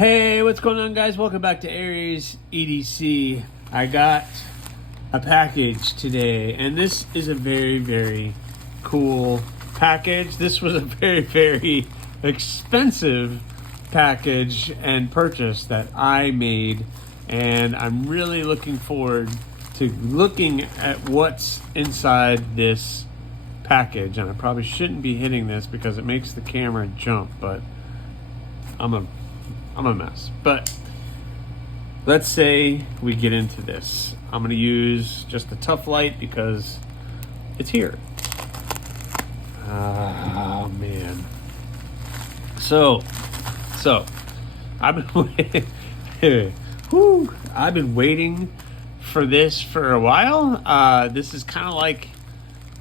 Hey, what's going on, guys? Welcome back to AriesEDC. I got a package today, and this is a very, very cool package. This was a very, very expensive package and purchase that I made, and I'm really looking forward to looking at what's inside this package. And I probably shouldn't be hitting this because it makes the camera jump, but I'm a mess. But let's say we get into this. I'm going to use just a tough light because it's here. Oh man. So I've been I've been waiting for this for a while. This is kind of like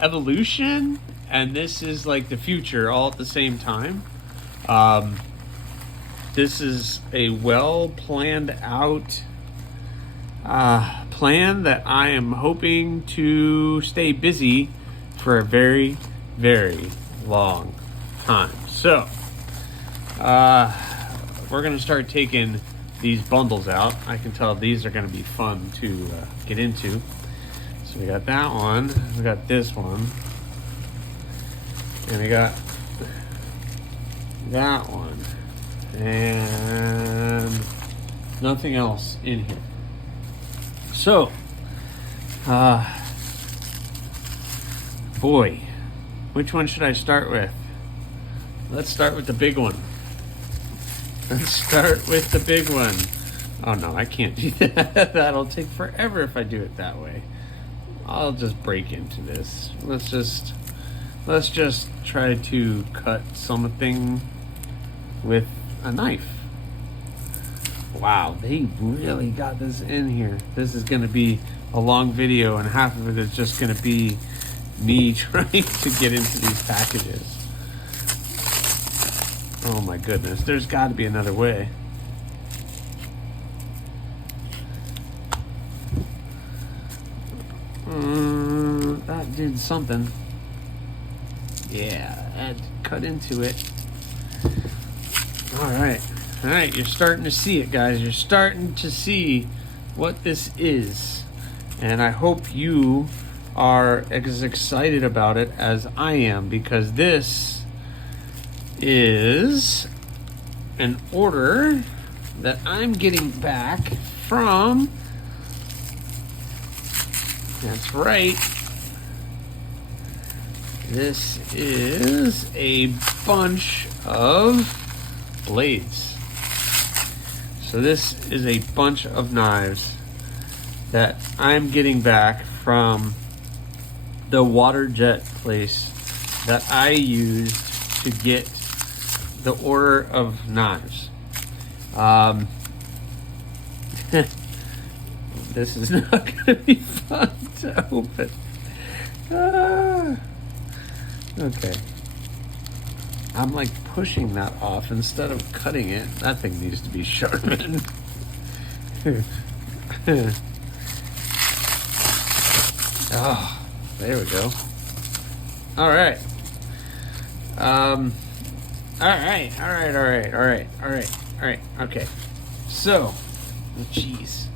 evolution, and this is like the future all at the same time. This is a well planned out plan that I am hoping to stay busy for a very, very long time. So we're going to start taking these bundles out. I can tell these are going to be fun to get into. So we got that one, we got this one, and we got that one. And nothing else in here. So, boy, which one should I start with? Let's start with the big one. Let's start with the big one. Oh no, I can't do that. That'll take forever if I do it that way. I'll just break into this. Let's just try to cut something with a knife. Wow, they really got this in here. This is going to be a long video, and half of it is just going to be me trying to get into these packages. Oh my goodness, there's got to be another way. That did something. Yeah, that cut into it. All right, you're starting to see it, guys. You're starting to see what this is, and I hope you are as excited about it as I am, because this is an order that I'm getting back from, that's right, this is a bunch of blades. So this is a bunch of knives that I'm getting back from the water jet place that I used to get the order of knives. This is not going to be fun to open. Okay. I'm like pushing that off instead of cutting it. That thing needs to be sharpened. Oh, there we go. All right. All right. Okay. So, jeez,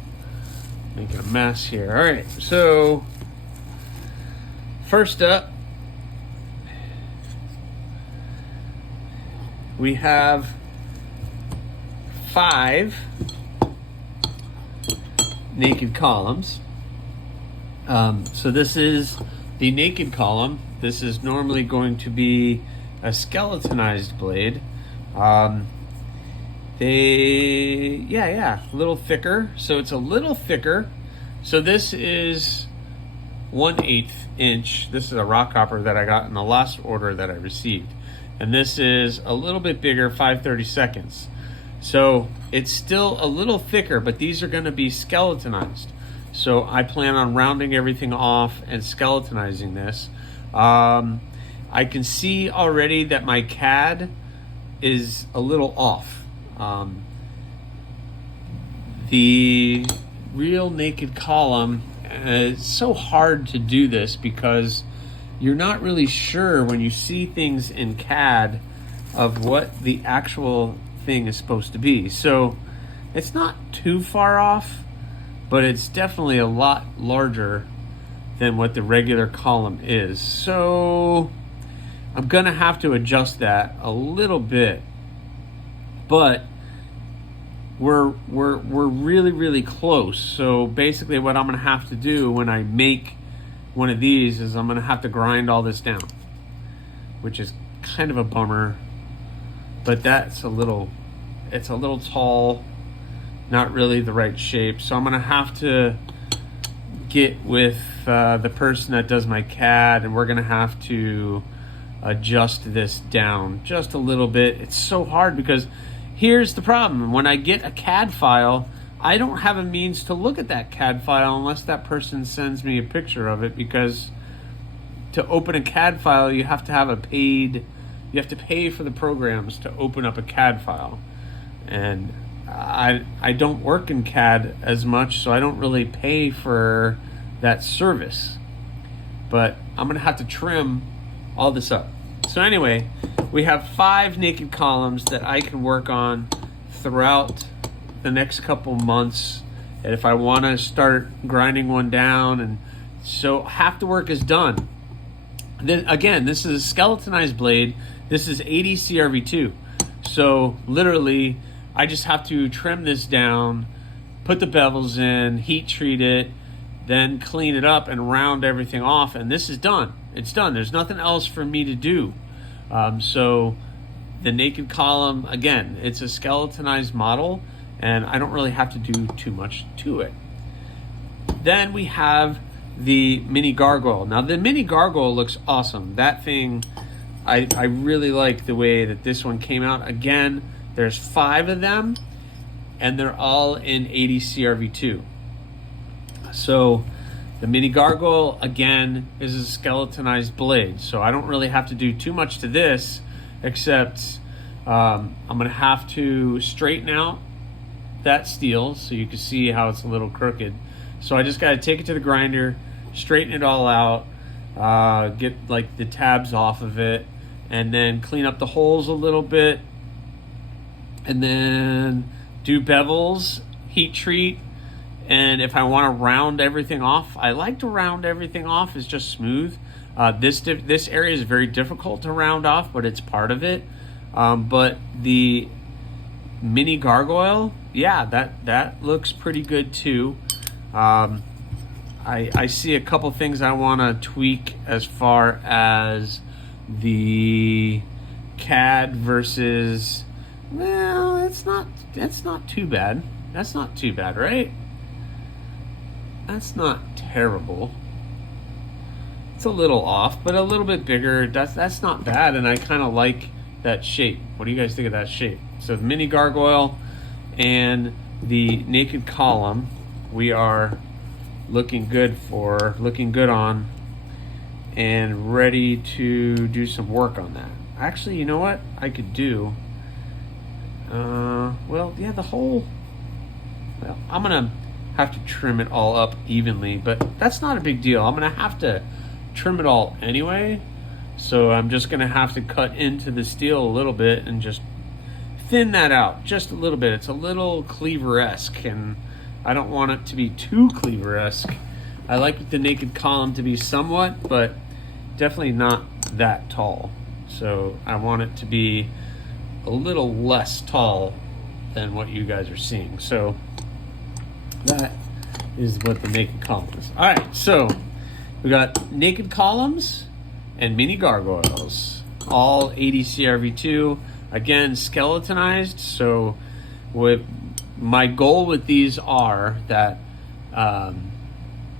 making a mess here. All right. So, first up, we have 5 naked columns. So this is the naked column. This is normally going to be a skeletonized blade. A little thicker. So it's a little thicker. So this is 1/8 inch. This is a rock hopper that I got in the last order that I received. And this is a little bit bigger, 5/32. So it's still a little thicker, but these are going to be skeletonized. So I plan on rounding everything off and skeletonizing this. I can see already that my CAD is a little off. The real naked column, it's so hard to do this because you're not really sure when you see things in CAD of what the actual thing is supposed to be. So it's not too far off, but it's definitely a lot larger than what the regular column is. So I'm gonna have to adjust that a little bit, but we're really close. So basically what I'm gonna have to do when I make one of these is I'm gonna have to grind all this down, which is kind of a bummer, but it's a little tall, not really the right shape. So I'm gonna have to get with the person that does my CAD, and we're gonna have to adjust this down just a little bit. It's so hard because here's the problem. When I get a CAD file, I don't have a means to look at that CAD file unless that person sends me a picture of it, because to open a CAD file, you have to pay for the programs to open up a CAD file. And I don't work in CAD as much, so I don't really pay for that service. But I'm gonna have to trim all this up. So anyway, we have 5 naked columns that I can work on throughout the next couple months. And if I wanna start grinding one down, and so half the work is done. Then again, this is a skeletonized blade. This is ADC RV2. So literally, I just have to trim this down, put the bevels in, heat treat it, then clean it up and round everything off, and this is done. It's done. There's nothing else for me to do. So the naked column, again, it's a skeletonized model, and I don't really have to do too much to it. Then we have the mini gargoyle. Now the mini gargoyle looks awesome. That thing, I really like the way that this one came out. Again, there's 5 of them, and they're all in ADC RV2. So the mini gargoyle, again, is a skeletonized blade. So I don't really have to do too much to this, except I'm gonna have to straighten out that steel so you can see how it's a little crooked. So I just gotta take it to the grinder, straighten it all out, get like the tabs off of it, and then clean up the holes a little bit, and then do bevels, heat treat. And if I want to round everything off, I like to round everything off. It's just smooth. This area is very difficult to round off, but it's part of it. But the mini gargoyle, yeah, that looks pretty good too. I see a couple things I want to tweak as far as the CAD versus, well, it's not too bad. That's not too bad, right? That's not terrible. It's a little off, but a little bit bigger. That's not bad, and I kind of like that shape. What do you guys think of that shape? So the mini gargoyle and the naked column, we are looking good on, and ready to do some work on that. Actually, you know what I could do? Well, yeah, well, I'm gonna have to trim it all up evenly, but that's not a big deal. I'm gonna have to trim it all anyway, so I'm just gonna have to cut into the steel a little bit and just thin that out just a little bit. It's a little cleaver-esque, and I don't want it to be too cleaver-esque. I like the naked column to be somewhat, but definitely not that tall. So I want it to be a little less tall than what you guys are seeing. So that is what the naked column is. All right, so we got naked columns and mini gargoyles, all ADC RV2. Again, skeletonized. So my goal with these are that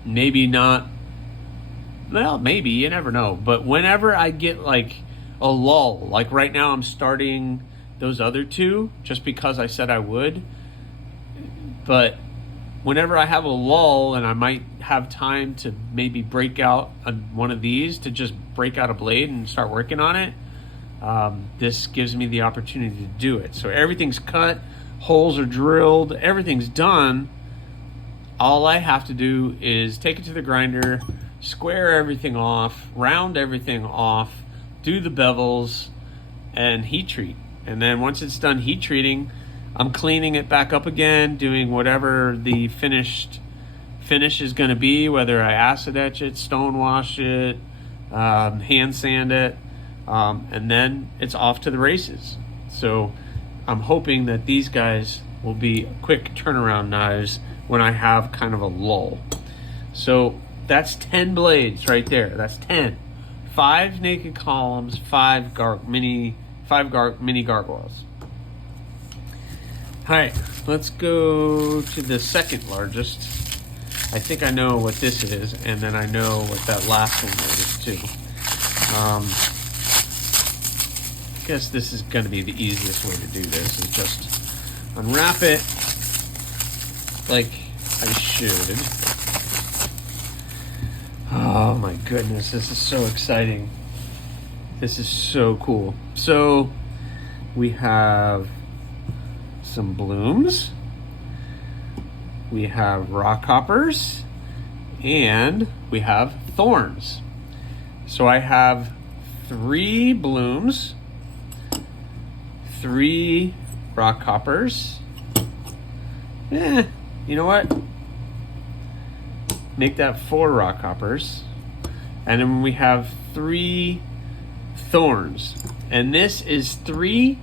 maybe not, well, maybe, you never know, but whenever I get like a lull, like right now I'm starting those other 2 just because I said I would, but whenever I have a lull and I might have time to maybe break out one of these, to just break out a blade and start working on it, this gives me the opportunity to do it. So everything's cut, holes are drilled, everything's done. All I have to do is take it to the grinder, square everything off, round everything off, do the bevels, and heat treat. And then once it's done heat treating, I'm cleaning it back up again, doing whatever the finish is going to be, whether I acid etch it, stone wash it, hand sand it, and then it's off to the races. So I'm hoping that these guys will be quick turnaround knives when I have kind of a lull. So that's 10 blades right there. That's 10. 5 naked columns, 5 mini gargoyles. All right, let's go to the second largest. I think I know what this is, and then I know what that last one is too. I guess this is going to be the easiest way to do this, is just unwrap it like I should. Oh my goodness, this is so exciting. This is so cool. So we have some blooms, we have rock hoppers, and we have thorns. So I have 3 blooms, 3 rock hoppers. You know what? Make that 4 rock hoppers. And then we have 3 thorns. And this is 3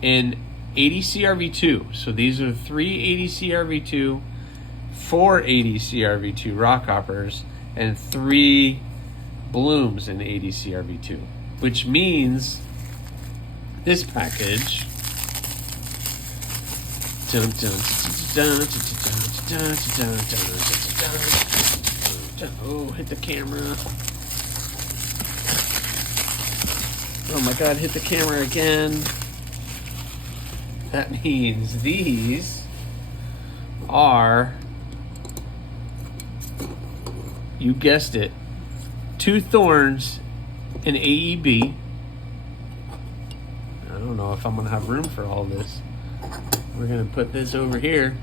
in 80 CRV2. So these are 3 80 CRV2, 4 80 CRV2 rock hoppers, and 3 blooms in 80 CRV2. Which means this package, oh, hit the camera. Oh my God, hit the camera again. That means these are, you guessed it, 2 thorns in AEB. I don't know if I'm gonna have room for all this. We're gonna put this over here.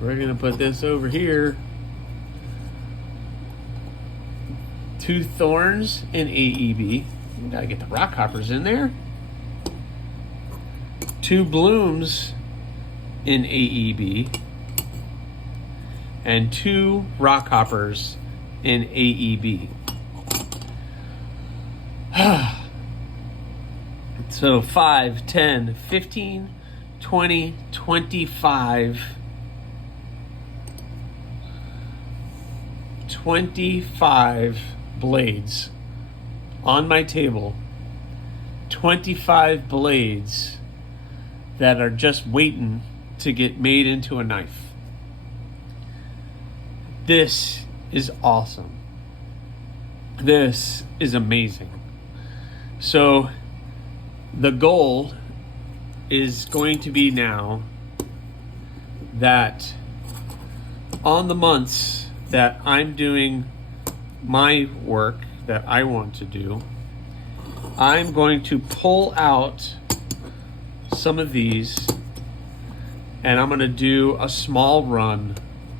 We're gonna put this over here. 2 thorns in AEB. We gotta get the rock hoppers in there. 2 blooms in AEB. And 2 rock hoppers in AEB. So 5, 10, 15, 20, 25. 25 blades on my table. 25 blades that are just waiting to get made into a knife. This is awesome. This is amazing. So the goal is going to be now that on the months that I'm doing my work that I want to do, I'm going to pull out some of these and I'm going to do a small run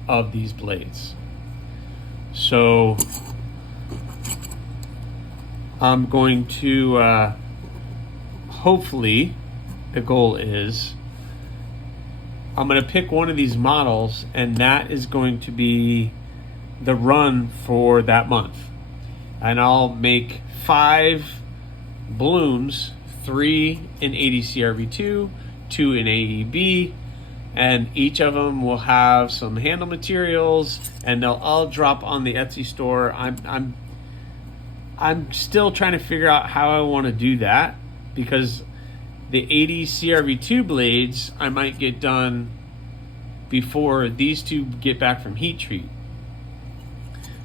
of these blades. So I'm going to hopefully, the goal is I'm going to pick one of these models and that is going to be the run for that month. And I'll make 5 blooms, 3 in 80 CRV2, 2 in AEB, and each of them will have some handle materials and they'll all drop on the Etsy store. I'm still trying to figure out how I want to do that, because the 80 CRV2 blades I might get done before these 2 get back from heat treat.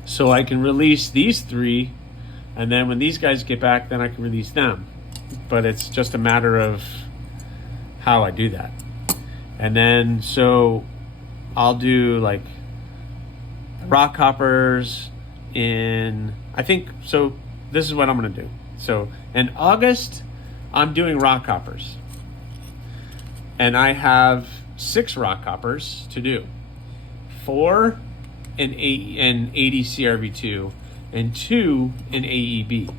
So I can release these 3, and then when these guys get back, then I can release them. But it's just a matter of how I do that. And then, so I'll do like rock hoppers in, I think, so this is what I'm gonna do. So in August, I'm doing rock hoppers. And I have 6 rock hoppers to do. 4 in 80 CRV2 and 2 in AEB.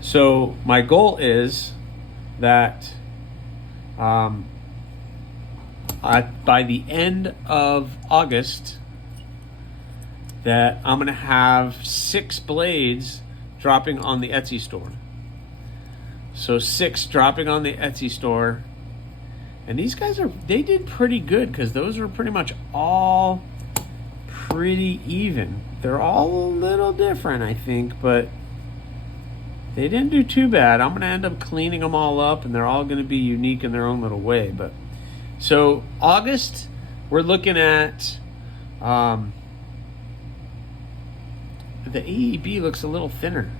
So my goal is that by the end of August, that I'm going to have 6 blades dropping on the Etsy store. So 6 dropping on the Etsy store. And these guys they did pretty good because those were pretty much all pretty even. They're all a little different, I think, but they didn't do too bad. I'm going to end up cleaning them all up, and they're all going to be unique in their own little way. But so August, we're looking at the AEB looks a little thinner,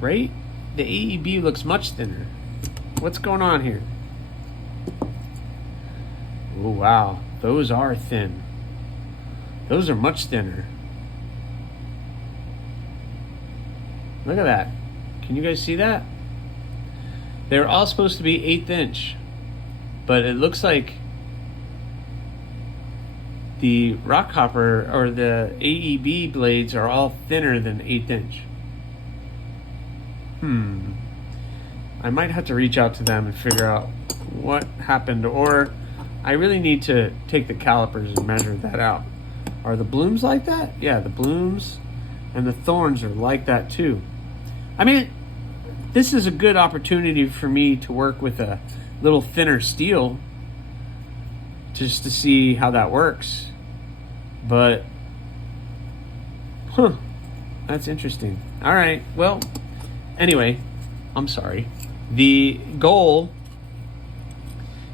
right? The AEB looks much thinner. What's going on here? Oh, wow. Those are thin. Those are much thinner. Look at that. Can you guys see that? They're all supposed to be 1/8 inch, but it looks like the rock hopper or the AEB blades are all thinner than 1/8 inch. I might have to reach out to them and figure out what happened, or I really need to take the calipers and measure that out. Are the blooms like that? Yeah, the blooms and the thorns are like that too. I mean, this is a good opportunity for me to work with a little thinner steel just to see how that works. But, that's interesting. All right, well, anyway, I'm sorry. The goal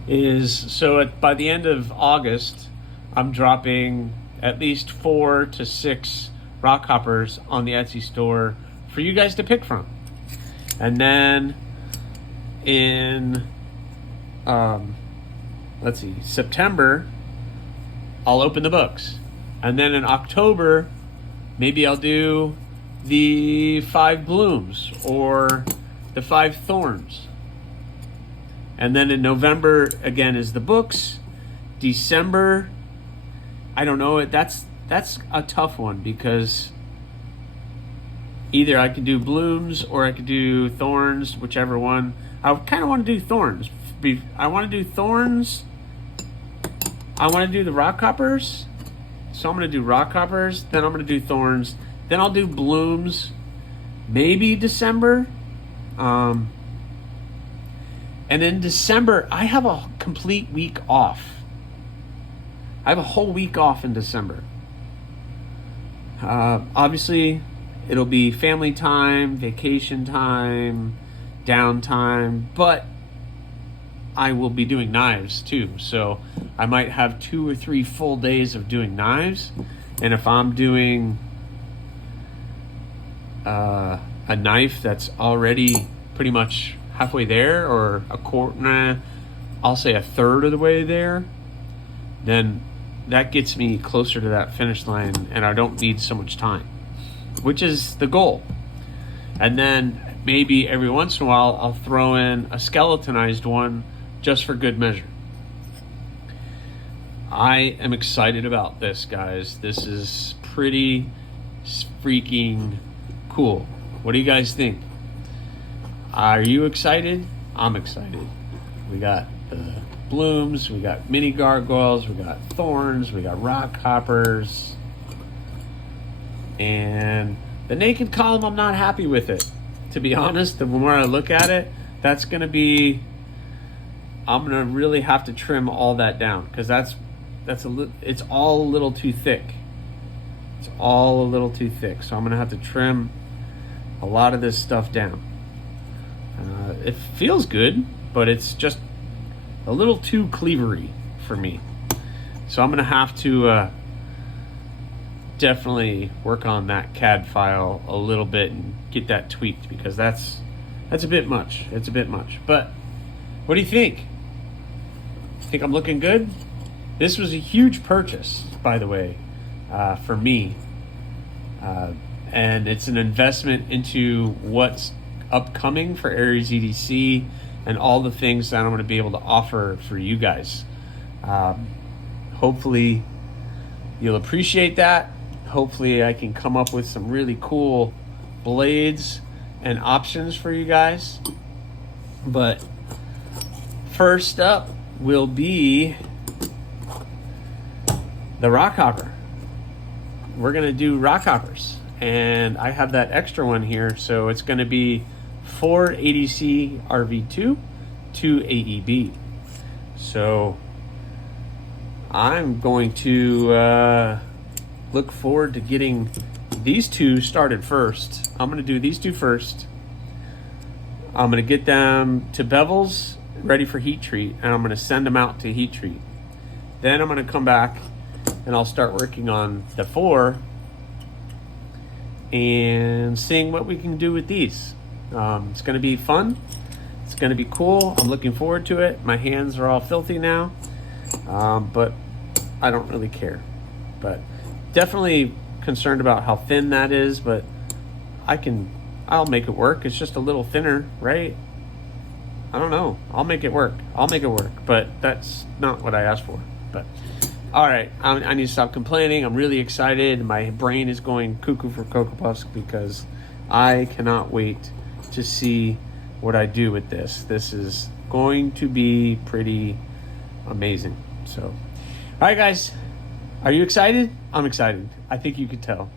is, so by the end of August, I'm dropping at least 4 to 6 rock hoppers on the Etsy store for you guys to pick from. And then in, let's see, September, I'll open the books. And then in October, maybe I'll do the 5 blooms or the 5 thorns. And then in November, again, is the books. December, I don't know. That's a tough one because either I could do blooms or I could do thorns, whichever one. I kind of want to do thorns. I want to do thorns. I want to do the rock hoppers. So I'm going to do rock hoppers. Then I'm going to do thorns. Then I'll do blooms. Maybe December. And in December, I have a complete week off. I have a whole week off in December. Obviously, it'll be family time, vacation time, downtime, but I will be doing knives too. So I might have 2 or 3 full days of doing knives. And if I'm doing a knife that's already pretty much halfway there, or a quarter, I'll say a third of the way there, then that gets me closer to that finish line and I don't need so much time, which is the goal. And then maybe every once in a while I'll throw in a skeletonized one just for good measure. I am excited about this, guys. This is pretty freaking cool. What do you guys think? Are you excited? I'm excited. We got the blooms, we got mini gargoyles, we got thorns, we got rock hoppers, and the naked column, I'm not happy with it. To be honest, the more I look at it, that's gonna be, I'm gonna really have to trim all that down because it's all a little too thick. It's all a little too thick, so I'm gonna have to trim a lot of this stuff down. It feels good, but it's just a little too cleavery for me. So I'm gonna have to definitely work on that CAD file a little bit and get that tweaked because that's a bit much. It's a bit much. But what do you think? Think I'm looking good? This was a huge purchase, by the way, for me. And it's an investment into what's upcoming for AriesEDC and all the things that I'm going to be able to offer for you guys. Hopefully you'll appreciate that. Hopefully I can come up with some really cool blades and options for you guys. But first up will be the rock hopper. We're gonna do rock hoppers, and I have that extra one here, so it's gonna be 4 ADC RV2, 2 AEB. So I'm going to look forward to getting these two started first. I'm gonna do these two first. I'm gonna get them to bevels, ready for heat treat, and I'm gonna send them out to heat treat. Then I'm gonna come back and I'll start working on the 4 and seeing what we can do with these. It's gonna be fun. It's gonna be cool. I'm looking forward to it. My hands are all filthy now, but I don't really care. But definitely concerned about how thin that is, but I'll make it work. It's just a little thinner, right? I don't know. I'll make it work. But that's not what I asked for. But all right, I need to stop complaining. I'm really excited. My brain is going cuckoo for Cocoa Puffs because I cannot wait to see what I do with this. This is going to be pretty amazing. So, all right, guys, are you excited? I'm excited. I think you could tell.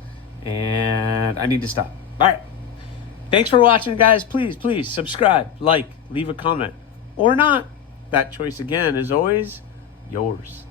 And I need to stop. All right. Thanks for watching, guys. Please subscribe, like, leave a comment, or not. That choice again is always yours.